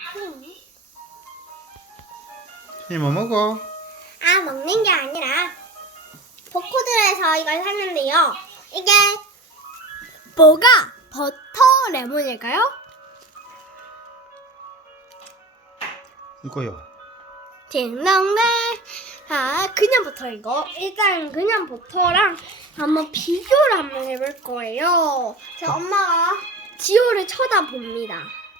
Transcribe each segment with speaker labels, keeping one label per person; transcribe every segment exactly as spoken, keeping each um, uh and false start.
Speaker 1: 이 뭐 먹어?
Speaker 2: 아, 먹는 게 아니라 버코드에서 이걸 샀는데요. 이게 뭐가 버터 레몬일까요?
Speaker 1: 이거요.
Speaker 2: 딩동댕. 아, 그냥 버터 이거. 일단 그냥 버터랑 한번 비교를 한번 해볼 거예요. 자, 엄마가 지호를 쳐다봅니다.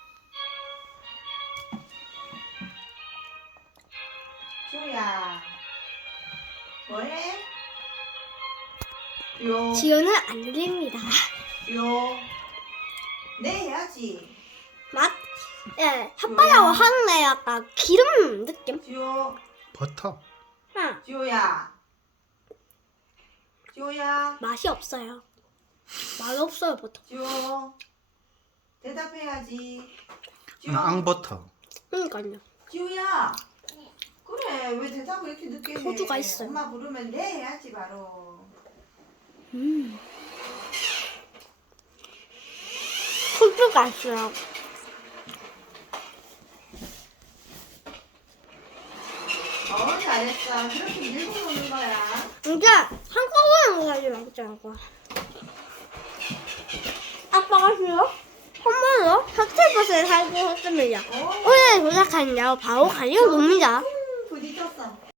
Speaker 3: 지호야, 뭐해? 지호,
Speaker 2: 지호는 안 들립니다.
Speaker 3: 지호, 네 해야지.
Speaker 2: 맛? 예, 핫바라고 하는데 약간 기름 느낌?
Speaker 3: 지호,
Speaker 1: 버터.
Speaker 2: 아,
Speaker 3: 지호야, 지호야,
Speaker 2: 맛이 없어요. 맛 없어요, 버터.
Speaker 3: 지호, 대답해야지. 지호,
Speaker 1: 나 앙버터.
Speaker 2: 그러니까요.
Speaker 3: 지호야. 그래, 왜 대답을 이렇게 늦게 해?
Speaker 2: 소주가 있어요.
Speaker 3: 엄마 부르면 네 해야지 바로.
Speaker 2: 음. 소주가 있어요.
Speaker 3: 어, 잘했어. 그렇게 밀고 노는 거야.
Speaker 2: 이제 한꺼번에 먹어야지 맛있더라고. 아빠가 싫어? 한 번으로 삭제버스에 살고 했습니다.
Speaker 3: 어,
Speaker 2: 오늘 도착한 요 바로 가려고 봅니다.
Speaker 3: 부딪혔어.